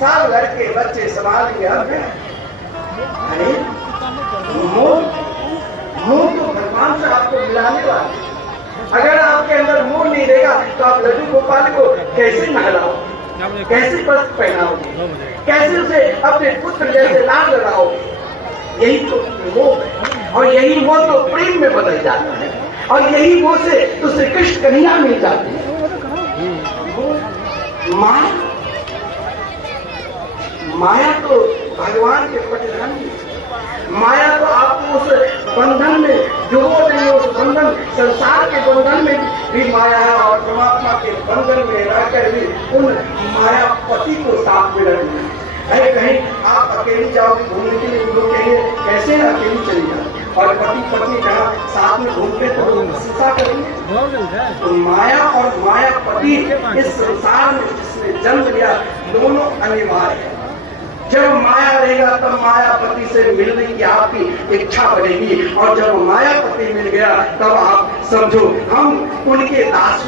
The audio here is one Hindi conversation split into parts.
साल भर के बच्चे संभाल के अब हैं। अरे मोह तो भगवान से आपको मिलाने वाला। अगर आपके अंदर मोह नहीं रहेगा तो आप लड्डू गोपाल को कैसे नहलाओगे, कैसे वस्त्र पहनाओगे, कैसे उसे अपने पुत्र जैसे लाड लगाओगे। यही तो मोह है, और यही मोह तो प्रेम में बदल जाता है, और यही मोह से तो श्री कृष्ण कन्हैया मिल जाती है। माया तो भगवान के पटधन, माया तो आपको उस बंधन में डुबो नहीं, उस बंधन संसार के बंधन में भी माया है, और परमात्मा के बंधन में रहकर भी उन मायापति को साथ में रखना। अरे कहीं आप अकेली जाओगे घूमने के लिए, लोग कहेंगे कैसे अकेली चली जाओ, और पति पत्नी जहाँ साथ में घूमते तो प्रशंसा करेंगे। तो माया और मायापति इस संसार में जिसने जन्म लिया, दोनों अनिवार्य है। जब माया रहेगा तब मायापति से मिलने की आपकी इच्छा बढ़ेगी, और जब मायापति मिल गया तब आप समझो हम उनके दास,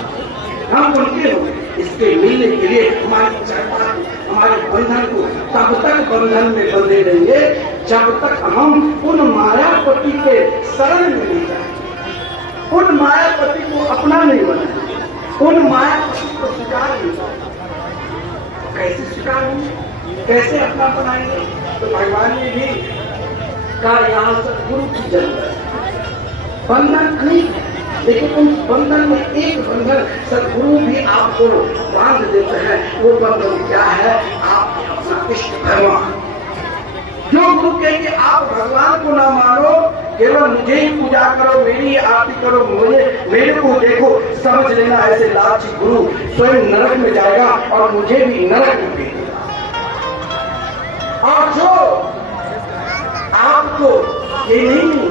हम उनके हो। इसके मिलने के लिए हमारे बंधन को तब तक बंधन में बंधे रहेंगे जब तक हम उन मायापति के शरण में नहीं जाएंगे, उन मायापति को अपना नहीं बनाएंगे, उन मायापति को स्वीकार नहीं करेंगे। कैसे स्वीकार होंगे, कैसे अपना बनाएंगे? तो भगवान ने भी कहा यहाँ सदगुरु की जरूरत है। बंधन अनेक है, लेकिन उन बंधन में एक बंधन सदगुरु भी आपको बांध देते हैं। वो बंधन क्या है? आप अपना इष्ट भगवान। जो गुरु कहेंगे आप भगवान को ना मानो, केवल मुझे ही पूजा करो, मेरी ही आरती करो, मेरे को देखो, समझ लेना ऐसे लालची गुरु स्वयं नरक में जाएगा और मुझे भी नरक में भेजेगा। और जो आपको ये नहीं,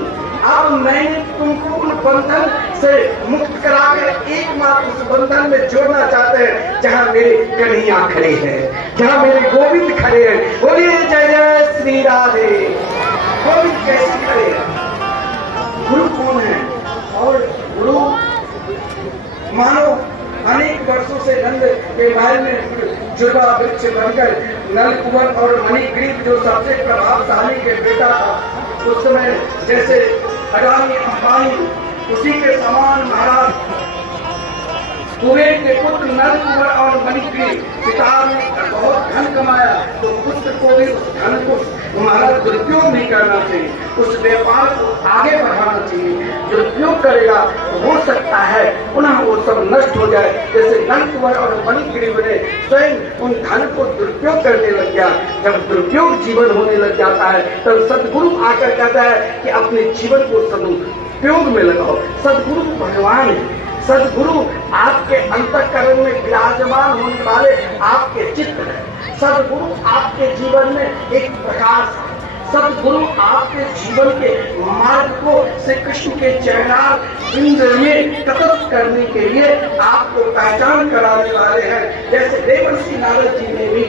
अब मैंने तुमको उन बंधन से मुक्त कराकर एकमात्र उस बंधन में जोड़ना चाहते हैं जहां मेरे कन्हैया खड़े हैं, जहां मेरे गोविंद खड़े हैं। बोलिए जय जय श्री राधे। गोविंद कैसे खड़े हैं? गुरु कौन है? और गुरु मानो अनेक वर्षों से नंद के महल में जुड़वा वृक्ष बनकर नलकुबर और मणिग्रीव जो सबसे प्रभावशाली के बेटा था, उस समय जैसे अडानी अंबानी उसी के समान महाराज कुबेर के पुत्र नलकुबर और मणिग्रीव पिता ने बहुत धन कमाया, तो पुत्र को भी उस धन को महाराज दुरुपयोग नहीं करना चाहिए, उस व्यापार को आगे बढ़ाना चाहिए। दुरुपयोग करेगा तो हो सकता है पुनः वो सब नष्ट हो जाए, जैसे नलकुबर और मणिग्रीव ने स्वयं उन धन को दुरुपयोग करने लग गया। जब दुरुपयोग जीवन होने लग जाता है तब सदगुरु आकर कहता है कि अपने जीवन को सदुपयोग में लगाओ। सदगुरु भगवान है, सदगुरु आपके अंतःकरण में विराजमान होने वाले आपके चित्र है। सदगुरु आपके जीवन में एक प्रकाश है। सदगुरु आपके जीवन के मार्ग को श्री कृष्ण के चरणार बिंद में कतत करने के लिए आपको पहचान कराने वाले हैं। जैसे देवर्षि नारद जी ने भी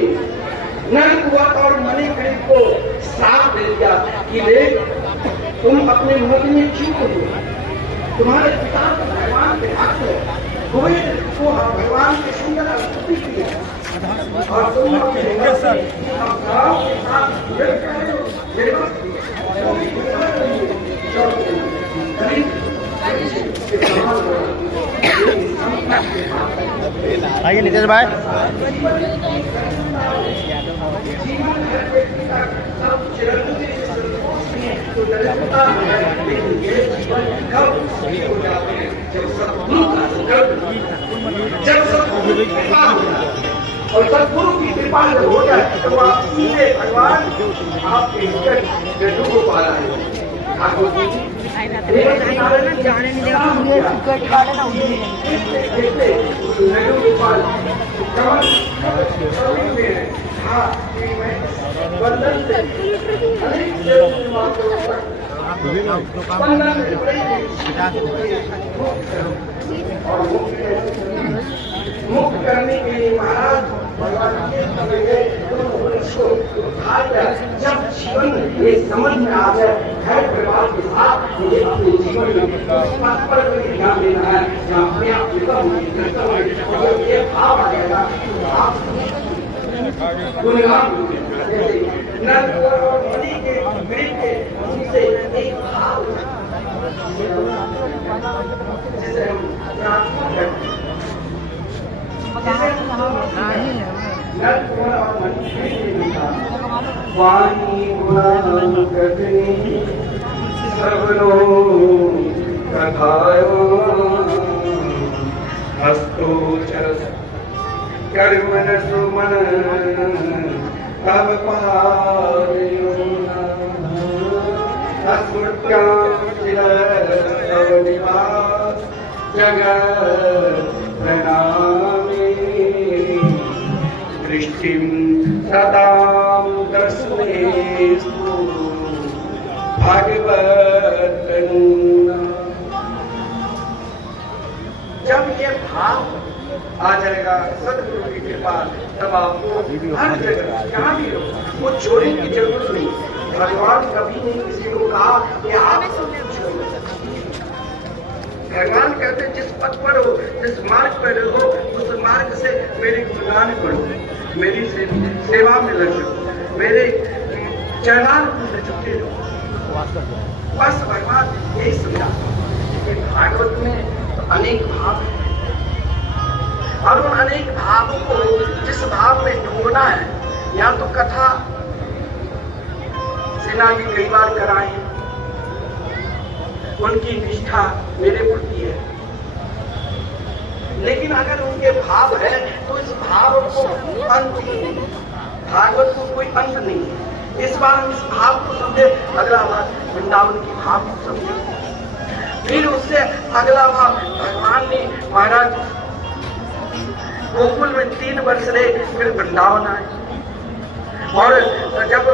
नलकुबर और मणिग्रीव को श्राप दे दिया कि देख तुम अपने मत में क्यों हो, तुम्हारे पिता को भगवान के भक्त है, कुबेर को भगवान की सुंदर स्तुति की है, और तुम अपने के साथ आइए नीतीश भाई। और सदगुरु की कृपा जब हो जाए तो आप सीधे भगवान आपके लड्डू को पाला है। जाने नहीं देगा लड्डू गोपाल बंधन से मुक्त करने के लिए महाराज भगवान जब जीवन ये समझ में आ जाए घर परिवार के साथ मुझे अपने जीवन में पर ध्यान देना है, अपने आप ये भाव आ जाएगा। गुणगान नर और मणि के मिल के उनसे एक भाव जिसे हम प्रार्थना करते हैं, नर और मणि के मिल वाणी गुणान कथनी सबनो कथायो हस्तोचर कर्मन सुमन तब पायो अस्मृत्यां चिरतव निवास जगत् प्रणामे दृष्टिं सदां दर्शनेस्तु भागवत जब ये भाव आ जाएगा सदगुरु की कृपा, तब आपको हर जगह जहाँ भी हो वो छोड़ने की जरूरत नहीं। भगवान कभी नहीं किसी को कहा कि आप छोड़ो। भगवान कहते जिस पथ पर हो, जिस मार्ग पर हो, उस मार्ग से मेरे गुणगान करो, मेरी सेवा में लग जाओ, मेरे चरणारविंद में झुके रहो। बस भगवान यही समझा कि भागवत में अनेक भाव है और उन अनेक भावों को जिस भाव में ढूंढना है, या तो कथा सेना भी कई बार कराए, उनकी निष्ठा मेरे प्रति है, लेकिन अगर उनके भाव है तो इस भाव को अंत नहीं, भागवत को कोई अंत नहीं है। इस बार हम इस भाव को समझे, अगला बार वृंदावन की भाव को समझे, फिर उससे अगला भाव भगवान ने महाराज गोकुल में 3 वर्ष रहे, फिर वृंदावन आए और जब